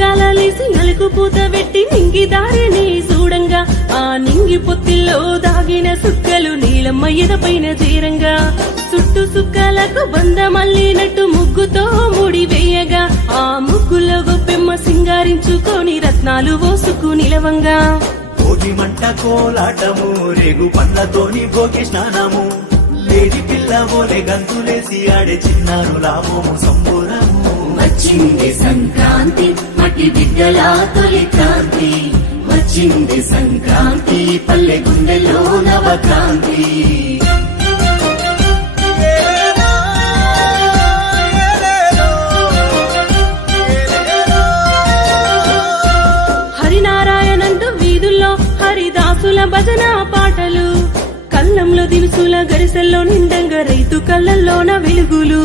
చెరుకు పూత పెట్టి నింగి దారిని చూడంగా. ఆ నింగి పొత్తిల్లో దాగిన సుక్కలు నీలమ్మ ఎదపైన చేరంగా చుట్టూ సుక్కలకు బంద మల్లినట్టు ముగ్గుతో ముడి వేయగా. ఆ ముగ్గులో గొప్పెమ్మ సింగారించుకొని రత్నాలు పోసుకు నిలవంగా. భోగి మంట కోలాటము రేగు పండ్లతోని భోగి స్నానము. లేడి పిల్ల ఓలే గంతులేసి ఆడే చిన్నారు లాభము సంబురము. వచ్చింది సంక్రాంతి. మట్టి బిడ్డల తొలి క్రాంతి. వచ్చింది సంక్రాంతి పల్లె గుండెలో నవక్రాంతి. హరినారాయణంటూ వీధుల్లో హరిదాసుల భజన పాటలు. కళ్ళంలో దినుసుల గరిసెల్లో నిండంగా రైతు కళ్ళల్లోన వెలుగులు.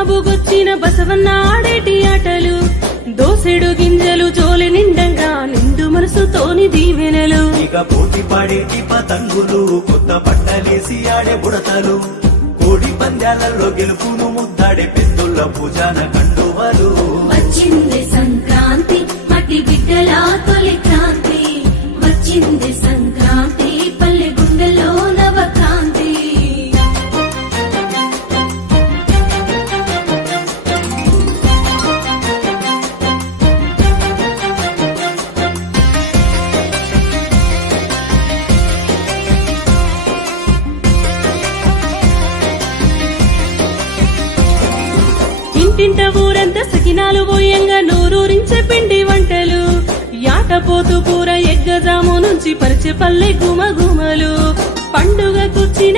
అంటూ బసవన్న ఆడేటి ఆటలు? దోసెడు గింజలు జోలి నిండంగా నిండు మనసుతోని దీవెనలు. ఇక పోటీ పాడేటి పతంగులు కొత్త బట్టలేసి ఆడే బుడతలు. కోడి పందాలలో గెలుపును ముద్దాడే పెద్దుల పూజాన కండు సకినాలు పోయంగా నోరూరించే పిండి వంటలు. యాటపోతు కూర ఎగ్గజాము నుంచి పరిచే పల్లె గుమగుమలు. పండుగ కూర్చిన